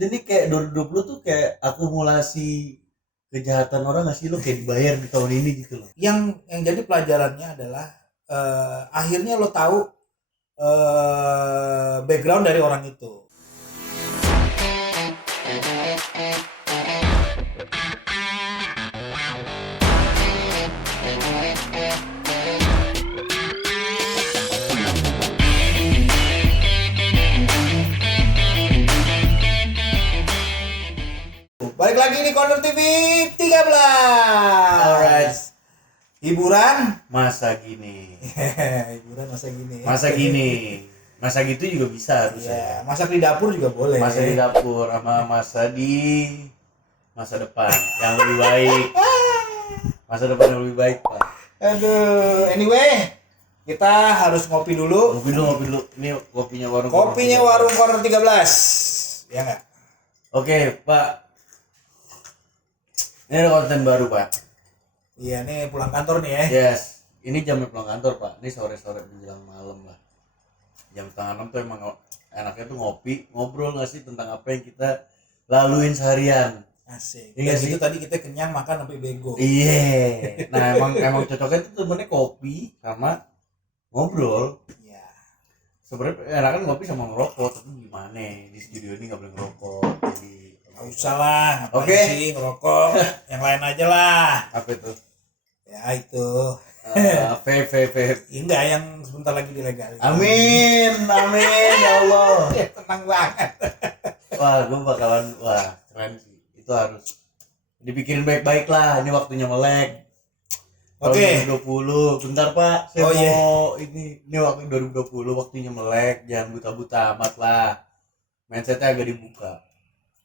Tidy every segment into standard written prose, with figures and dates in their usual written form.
Jadi kayak 2020 tuh kayak akumulasi kejahatan orang nggak sih, lo kayak dibayar di tahun ini gitu loh. Yang jadi pelajarannya adalah akhirnya lo tahu background dari orang itu. Balik lagi di Corner TV 13. Alright. Hiburan Masa gini. hiburan masa gini. Masa gini. Masa gitu juga bisa Iya, harusnya. masak di dapur juga boleh. Masa di dapur sama masa di masa depan yang lebih baik. Masa depan yang lebih baik, Pak. Aduh, anyway, kita harus ngopi dulu. Ngopi dulu. Ini kopinya warung. Kopinya warung Corner 13. Ya enggak? Oke, Pak. Ini ada konten baru, Pak. Iya, nih pulang kantor nih ya. Yes. Ini jamnya pulang kantor, Pak. Ini sore-sore menjelang malam lah. Jam 5:30 tuh emang enaknya tuh ngopi, ngobrol nggak sih tentang apa yang kita laluin seharian. Asik. Iya Dan sih. itu tadi kita kenyang makan sampai bego. Iya. Nah, emang cocoknya tuh temennya kopi sama ngobrol. Iya. Sebenarnya enakan ngopi sama ngerokok, tapi gimana? Di studio ini nggak boleh ngerokok. Jadi Gak usah lah, ngapain Oke. sih ngerokok. Yang lain aja lah. apa itu? Ya itu. Vape. Enggak, yang sebentar lagi dilegalin. Amin ya Allah. Tenang banget. Wah, gue bakalan, keren sih. Itu harus dipikirin baik-baik lah. Ini waktunya melek. Oke. 2020, bentar Pak. Saya Oh, mau ini waktu 2020 waktunya melek. Jangan buta-buta amat lah. Mindsetnya agak dibuka.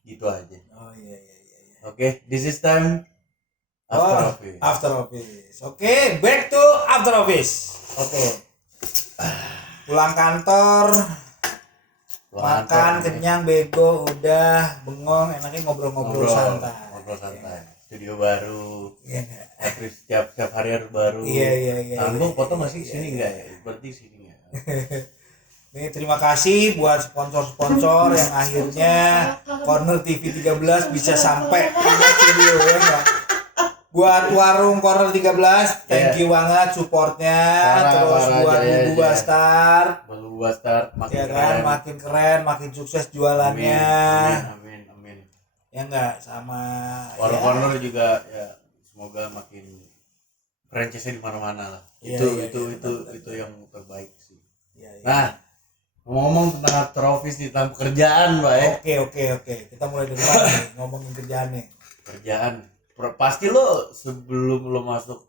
Gitu aja. Oh iya. Oke, this is time after Oh, office. After office. Oke, back to after office. Oke. Pulang kantor, makan, kenyang, bego, udah, bengong, enaknya ngobrol-ngobrol santai. Ngobrol santai. Studio baru. Iya enggak? Terus setiap hari harus baru. Iya. Tanggung foto masih sini enggak ya? Berarti sini ya. Nih, terima kasih buat sponsor-sponsor yang akhirnya Corner TV 13 bisa sampai ke studio ya enggak? Buat warung Corner 13, thank you banget supportnya. Terus buat Bubu Bastard, Baru start makin ya kan, keren. makin keren, makin sukses jualannya. Amin. Ya enggak, sama Warung ya. Corner juga ya semoga makin franchise-nya di mana-mana lah. Iya, Itu yang terbaik sih. Iya. Nah, ngomong tentang after office nih, tentang pekerjaan, Pak ya. Oke. Kita mulai dari mana nih ngomongin kerjaan nih. Kerjaan. Pasti lo sebelum lo masuk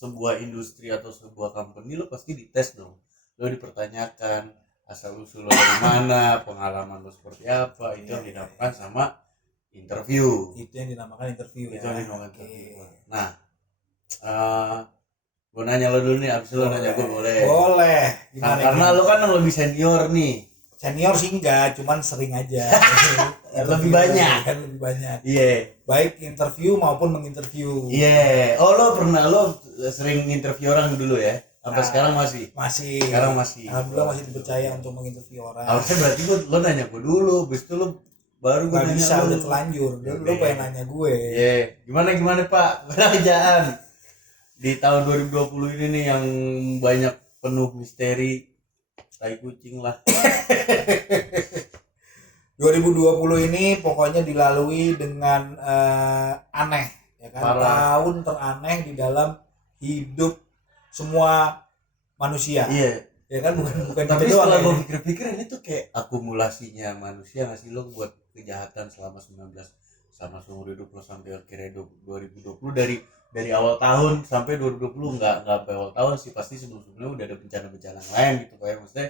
sebuah industri atau sebuah company lo pasti dites dong. Lo dipertanyakan asal usul lo dari mana, pengalaman lo seperti apa, itu yang dinamakan sama interview. Itu yang dinamakan interview Itu ya. yang dinamakan Oke. interview. Nah, gue nanya lo dulu nih, abis lo nanya gue boleh. Boleh. Nah, karena lo kan yang lebih senior nih. Senior sih enggak, cuman sering aja. Lebih banyak. Lebih banyak. Iya. Baik interview maupun menginterview. Iya. Oh, lo sering interview orang dulu ya? Sampai sekarang masih? Masih. Sekarang masih. Alhamdulillah masih dipercaya untuk menginterview orang. Harusnya berarti lo nanya gue dulu, habis itu lo baru gue Gak nanya bisa, lo. udah telanjur. Lu pengen nanya gue. Iya. Gimana Pak? Kerjaan di tahun 2020 ini nih yang banyak penuh misteri, tai kucing lah. 2020 ini pokoknya dilalui dengan aneh, ya kan? Parah. Tahun teraneh di dalam hidup semua manusia. Iya. Ya kan, bukan Tapi kita doang. setelah Ya. gue pikir-pikir ini tuh kayak akumulasinya manusia nggak sih, lo buat kejahatan selama 19 sama seumur hidup lo sampai akhirnya 2020 dari awal tahun sampai 2020 nggak sampai awal tahun sih, pasti sebelumnya udah ada bencana-bencana lain gitu kayak maksudnya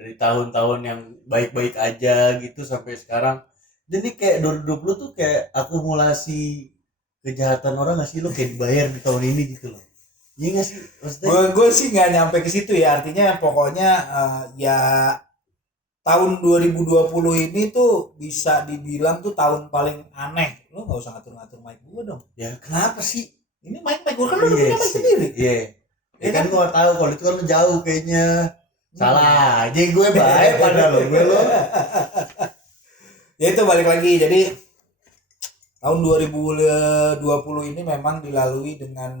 dari tahun-tahun yang baik-baik aja gitu sampai sekarang. Jadi kayak 2020 tuh kayak akumulasi kejahatan orang nggak sih, lo kayak dibayar di tahun ini gitu loh. Iya nggak sih maksudnya? Gue sih nggak nyampe ke situ ya, artinya pokoknya ya tahun 2020 ini tuh bisa dibilang tuh tahun paling aneh. Lo nggak usah ngatur-ngatur mic gue dong. Ya kenapa sih? Ini mic gue kan lo punya mic sendiri. Iya. Ya Ya kan kan? gue tahu kalau itu kan lo jauh kayaknya. Salah aja gue baik pada lo. Ya itu balik lagi. Jadi tahun 2020 ini memang dilalui dengan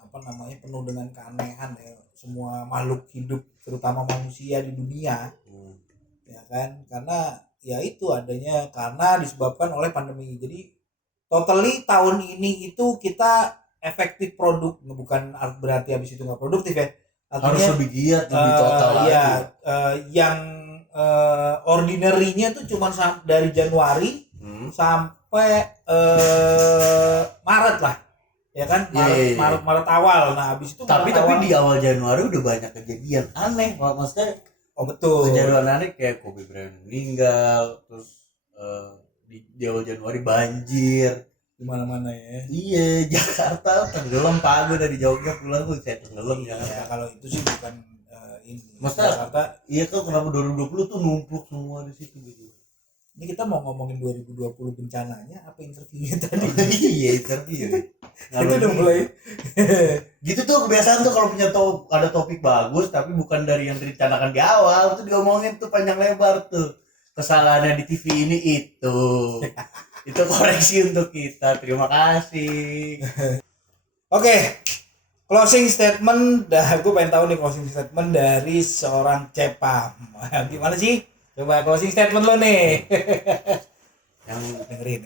apa namanya, penuh dengan keanehan ya. Semua makhluk hidup terutama manusia di dunia, ya kan, karena ya itu adanya karena disebabkan oleh pandemi. Jadi totally tahun ini itu kita efektif produk, bukan berarti habis itu nggak produktif ya. Harus Artinya lebih giat, lebih total lagi. ya yang ordinary-nya tuh cuma dari Januari sampai Maret lah, ya kan, Maret awal. Nah habis itu tapi di awal Januari udah banyak kejadian aneh, maksudnya betul, kejadian aneh kayak Kobe Bryant meninggal, terus di awal Januari banjir di mana-mana ya. Iya, Jakarta tenggelam, Pak. Gue dari Jogja pulang gue saya tenggelam ya. Ya kalau itu sih bukan ini. Maksudnya Jakarta. Iya kan, kenapa 2020 tuh numpuk semua di situ gitu. Ini kita mau ngomongin 2020 bencananya apa interviewnya tadi? Iya, interview. Itu udah mulai. Gitu tuh kebiasaan tuh kalau punya ada topik bagus tapi bukan dari yang direncanakan di awal, tuh diomongin tuh panjang lebar tuh. Kesalahannya di TV ini itu. Itu koreksi untuk kita. Terima kasih. Oke. Closing statement, gue pengen tahu nih closing statement dari seorang Cepam. Gimana sih? Coba closing statement lo nih. Yang dengerin.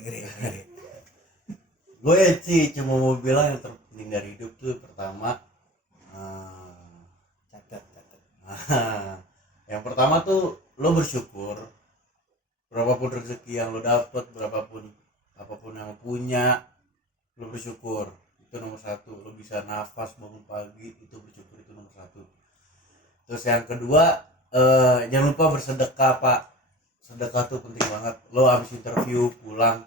Gue sih cuma mau bilang yang terpenting dari hidup tuh pertama, catat. Yang pertama tuh lo bersyukur. Berapapun rezeki yang lo dapet, apapun yang lo punya, lo bersyukur. Itu nomor satu. Lo bisa nafas bangun pagi, itu bersyukur, itu nomor satu. Terus yang kedua, jangan lupa bersedekah, Pak. Sedekah tuh penting banget. Lo habis interview pulang,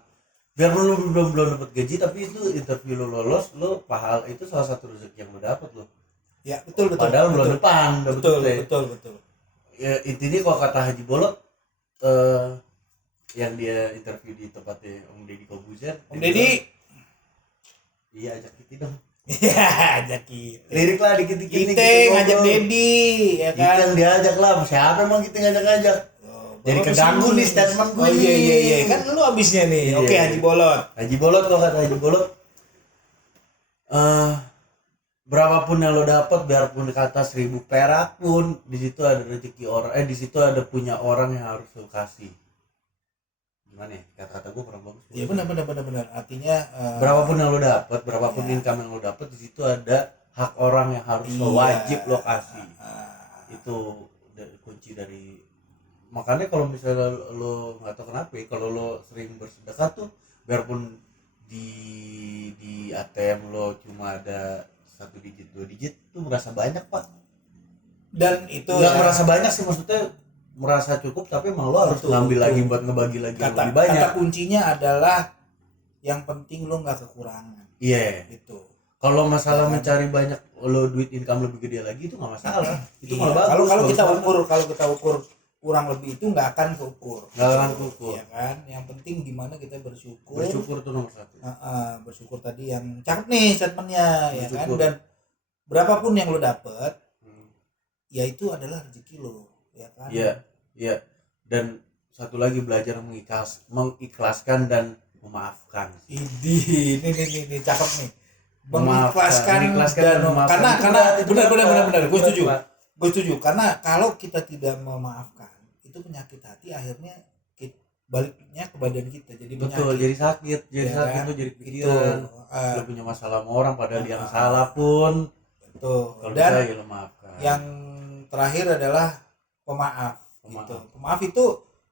biar lo belum dapat gaji, tapi itu interview lo lolos, lo pahala, itu salah satu rezeki yang lo dapet lo. Ya betul. Padahal bulan depan. Betul. Ya, intinya kalau kata Haji Bolot, yang dia interview di tempatnya Om Deddy Kobuzer. Om Deddy. Iya, ajak kita dong. Iya, ajak kita. Lirik lah dikit-dikit. Kita ngajak Deddy, ya kan. Kita yang diajak lah, siapa emang kita ngajak-ngajak. Jadi keganggu nih statement gue. Oh iya, kan lu abisnya nih. Iya. Oke, Haji Bolot. Haji Bolot, kalau kata Haji Bolot, berapapun yang lo dapat, biarpun kata 1000 perak pun, di situ ada rezeki orang, di situ ada punya orang yang harus lo kasih. Gimana ya, kata-kata gue kurang bagus. Iya benar. Artinya berapapun yang lo dapat, berapapun income yang lo dapat, di situ ada hak orang yang harus lo wajib lo kasih. Itu kunci dari. Makanya kalau misalnya lo nggak tahu kenapa ya, kalau lo sering bersedekah tuh, biarpun di ATM lo cuma ada 1 digit 2 digit tuh merasa banyak, Pak. Dan itu nggak merasa banyak sih, maksudnya merasa cukup, tapi emang lo harus ngambil lagi buat ngebagi lagi yang lebih banyak. Kata kuncinya adalah yang penting lo nggak kekurangan. Iya. Itu. Kalau masalah mencari banyak, lo duit income lebih gede lagi, itu nggak masalah. Itu malah bagus. Kalau kita ukur kurang lebih itu nggak akan keukur. Ya kan. Yang penting gimana kita bersyukur. Bersyukur tuh nomor satu. Bersyukur tadi yang cakep nih statementnya, ya kan. Dan berapapun yang lo dapet, ya itu adalah rezeki lo. Ya kan? Iya. Dan satu lagi, belajar mengikhlaskan dan memaafkan. Ini cakep nih. Mengikhlaskan dan memaafkan. Karena benar. Gue setuju. Karena kalau kita tidak memaafkan, itu penyakit hati akhirnya baliknya ke badan kita. Jadi betul, jadi sakit tuh, jadi pikiran. Lo punya masalah sama orang padahal yang salah pun. Betul. Kalau Dan bisa ya lo maafkan. Yang terakhir adalah pemaaf. Gitu. Pemaaf itu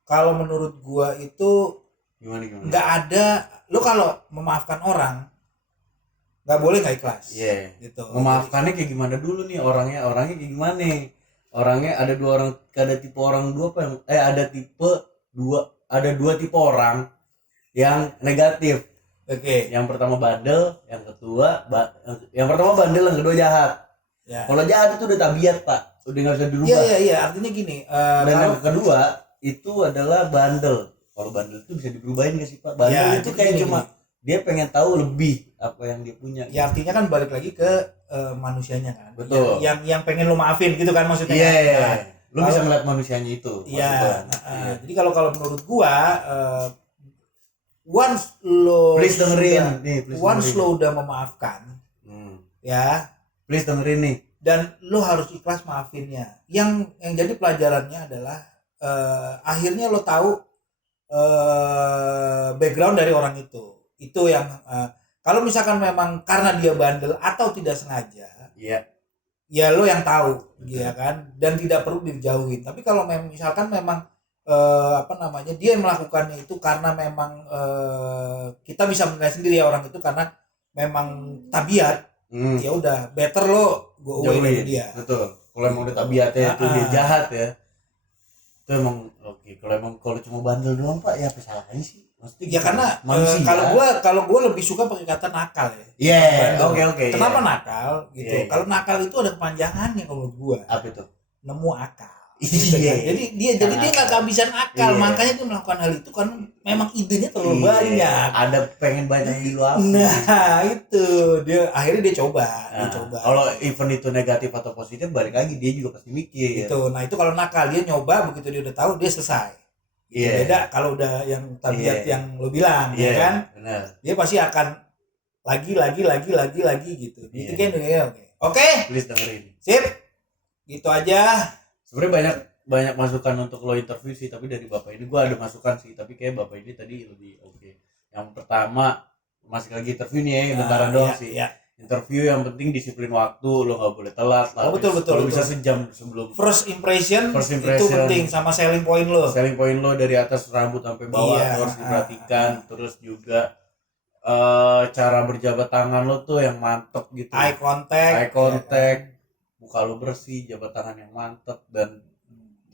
kalau menurut gua itu gimana? Nggak ada, lo kalau memaafkan orang nggak boleh nggak ikhlas. Iya. Gitu. Memaafkannya kayak gimana dulu nih, orangnya kayak gimana? Orangnya ada tipe orang dua apa yang ada dua tipe orang yang negatif. Oke. Yang pertama bandel, yang pertama bandel, yang kedua jahat. Ya. Kalau jahat itu udah tabiat, Pak. Udah nggak bisa dirubah. Iya. Artinya gini. Dan yang kedua itu adalah bandel. Kalau bandel itu bisa diberubahin nggak sih, Pak? Bandel itu kayak cuma dia pengen tahu lebih apa yang dia punya. Ya artinya kan balik lagi ke manusianya kan. Betul. Yang pengen lo maafin gitu kan maksudnya. Iya. Lu bisa ngeliat manusianya itu. Iya. Jadi kalau menurut gua once lo please dengerin nih, once lo udah memaafkan, ya, please dengerin nih. Dan lo harus ikhlas maafinnya. Yang jadi pelajarannya adalah akhirnya lo tahu background dari orang itu. Itu yang kalau misalkan memang karena dia bandel atau tidak sengaja, ya lo yang tahu, ya kan, dan tidak perlu dijauhin. Tapi kalau misalkan memang dia melakukannya itu karena memang kita bisa menilai sendiri ya orang itu karena memang tabiat, ya udah better lo go away dari dia. Betul. Kalau emang udah tabiatnya itu dia jahat ya, itu emang oke. Kalau cuma bandel doang Pak, ya apa salahnya sih? Maksudnya ya karena kalau gua lebih suka pakai kata nakal ya. Iya, oke. Kenapa nakal gitu? Yeah. Kalau nakal itu ada kepanjangannya kalau menurut gua. Apa itu? Nemu akal. Iya. Jadi dia nggak kehabisan akal, makanya dia melakukan hal itu kan memang idenya terlalu banyak. Ada pengen banyak di luar. Nah, itu akhirnya dia coba. Kalau event itu negatif atau positif balik lagi dia juga pasti mikir. Nah itu kalau nakal dia nyoba, begitu dia udah tahu dia selesai. Beda kalau udah yang tabiat yang lo bilang, ya kan? Benar. Dia pasti akan lagi gitu. Itu kan oke. Please dengerin. Sip. Gitu aja. Sebenarnya banyak masukan untuk lo interview sih, tapi dari Bapak ini gua ada masukan sih, tapi kayak Bapak ini tadi lebih oke. Yang pertama masih lagi interview nih ya, bentaran doang sih. Iya. Interview yang penting disiplin waktu, lo nggak boleh telat lah. Betul. Kalau bisa sejam sebelum. First impression itu penting, sama selling point lo. Selling point lo dari atas rambut sampai bawah harus diperhatikan. Terus juga cara berjabat tangan lo tuh yang mantep gitu. Eye contact. Muka lo bersih, jabat tangan yang mantep, dan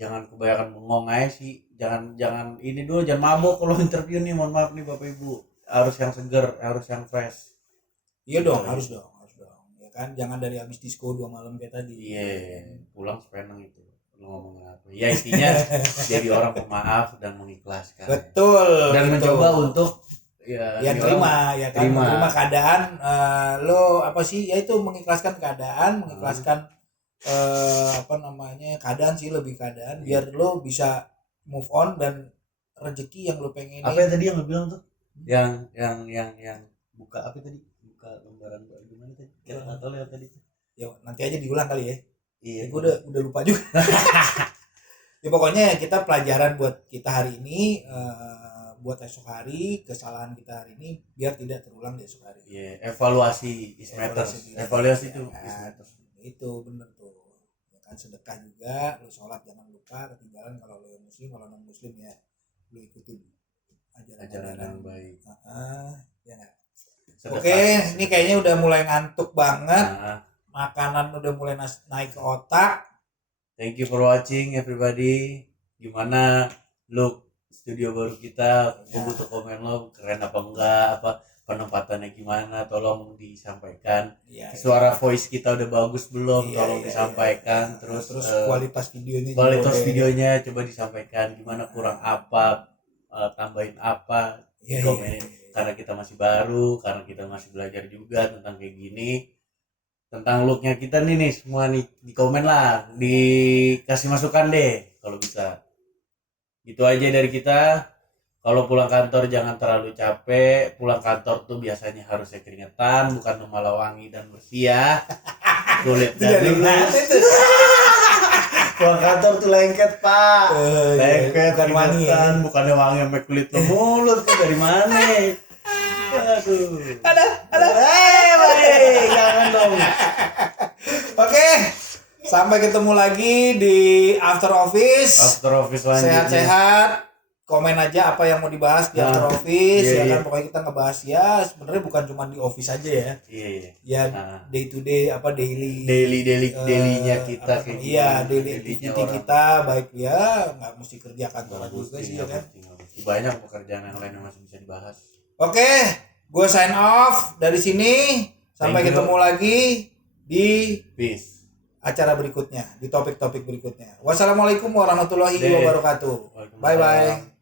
jangan kebanyakan bengong aja sih. Jangan ini dulu, jangan mabok kalau interview nih. Mohon maaf nih Bapak Ibu. Harus yang seger, harus yang fresh. Iya dong, harus dong. Ya kan, jangan dari habis disco 2 malam kayak tadi. Iya, pulang sepeneng itu. Lu ngomong apa? Ya intinya jadi orang pemaaf dan mengikhlaskan. Betul. Dan mencoba untuk terima keadaan lo apa sih? Ya itu mengikhlaskan keadaan, keadaan sih, lebih keadaan biar lo bisa move on dan rezeki yang lo pengen. Apa yang tadi yang lo bilang tuh? Yang buka apa tadi? Lembaran gimana tadi? Kita nggak tahu lihat tadi. Ya nanti aja diulang kali ya. Iya. Gue udah lupa juga. Ya pokoknya kita pelajaran buat kita hari ini, buat esok hari, kesalahan kita hari ini biar tidak terulang di esok hari. Iya. Evaluasi is matters. Evaluasi itu is matters. Itu bener tuh. Ya kan, sedekah juga, lo sholat jangan lupa ketinggalan. Kalau lo yang muslim, kalau non muslim ya lo ikutin ajaran yang baik. Ya nggak. Oke, ini kayaknya udah mulai ngantuk banget. Makanan udah mulai naik ke otak. Thank you for watching everybody. Gimana look studio baru kita? Gue butuh komen lo, keren apa enggak? Apa penempatannya gimana? Tolong disampaikan. Suara voice kita udah bagus belum? Tolong disampaikan. Terus kualitas videonya coba disampaikan. Gimana, kurang apa? Tambahin apa? Komenin. Karena kita masih baru, karena kita masih belajar juga tentang kayak gini, tentang looknya kita nih semua nih, di komen lah, dikasih masukan deh kalau bisa. Gitu aja dari kita. Kalau pulang kantor jangan terlalu capek. Pulang kantor tuh biasanya harusnya keringetan, bukan malah wangi dan bersih ya. Kulitnya lulus. Pulang kantor tuh lengket Pak. Lengket, bukan wangi ya. Bukannya wangi sampai kulit lo mulut tuh, dari mana? Aduh. Ada. Jangan dong. Oke. Sampai ketemu lagi di After Office selanjutnya. Sehat-sehat. Komen aja apa yang mau dibahas di After Office, kan. Pokoknya kita ngebahas ya sebenarnya bukan cuma di office aja ya. Ya day to day, dailynya kita kayak gitu. Iya, daily activity kita baik ya, nggak mesti kerja kantor juga sih ya kan. Banyak pekerjaan yang lain yang masih bisa dibahas. Oke, gue sign off dari sini. Sampai ketemu lagi di acara berikutnya, di topik-topik berikutnya. Wassalamualaikum warahmatullahi wabarakatuh. Bye bye.